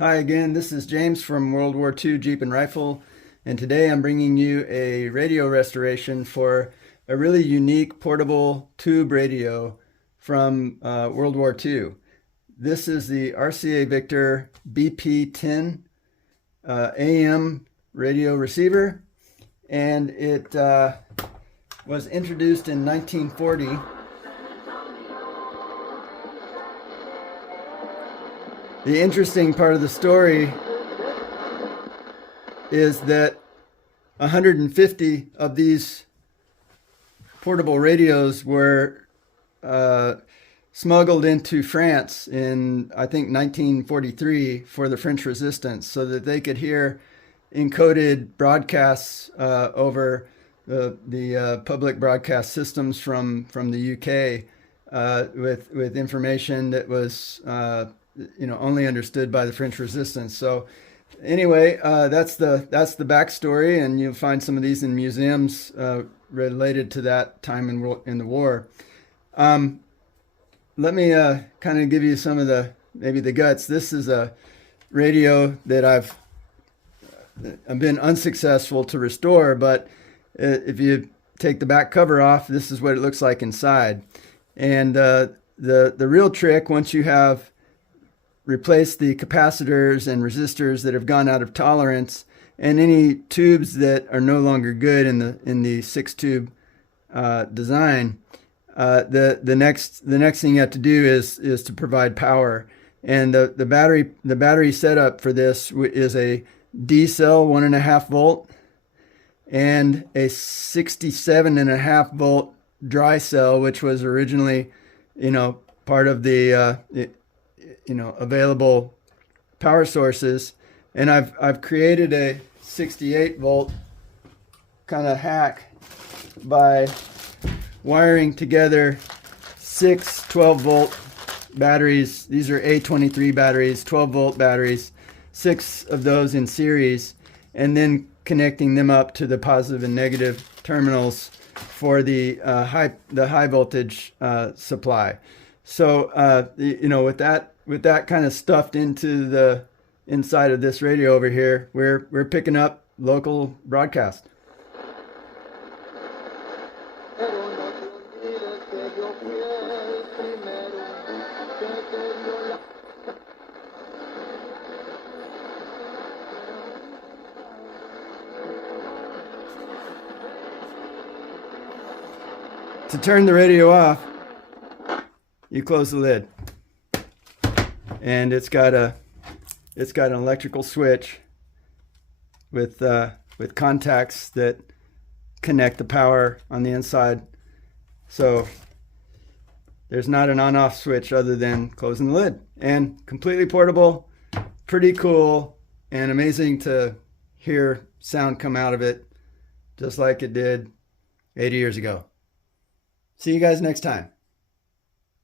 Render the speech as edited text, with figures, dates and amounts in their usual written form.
Hi again, this is James from World War II Jeep and Rifle, and today I'm bringing you a radio restoration for a really unique portable tube radio from World War II. This is the RCA Victor BP-10 AM radio receiver, and it was introduced in 1940. The interesting part of the story is that 150 of these portable radios were smuggled into France in, I think, 1943 for the French resistance so that they could hear encoded broadcasts over the public broadcast systems from the UK with information that was only understood by the French resistance. So anyway, that's the backstory, and you'll find some of these in museums related to that time in the war. Let me kind of give you some of maybe the guts. This is a radio that I've been unsuccessful to restore, but if you take the back cover off, this is what it looks like inside. And the real trick, once you have replace the capacitors and resistors that have gone out of tolerance, and any tubes that are no longer good in the 6-tube design. The next thing you have to do is to provide power, and the battery setup for this is a D cell 1.5 volt and a 67.5 volt dry cell, which was originally part of the available power sources. And I've created a 68 volt kind of hack by wiring together 6 12 volt batteries. These are A23 batteries, 12 volt batteries, 6 of those in series, and then connecting them up to the positive and negative terminals for the high voltage supply. So with that kind of stuffed into the inside of this radio over here, we're picking up local broadcast. To turn the radio off, you close the lid, and it's got an electrical switch with contacts that connect the power on the inside. So there's not an on-off switch other than closing the lid. And completely portable, pretty cool, and amazing to hear sound come out of it just like it did 80 years ago. See you guys next time.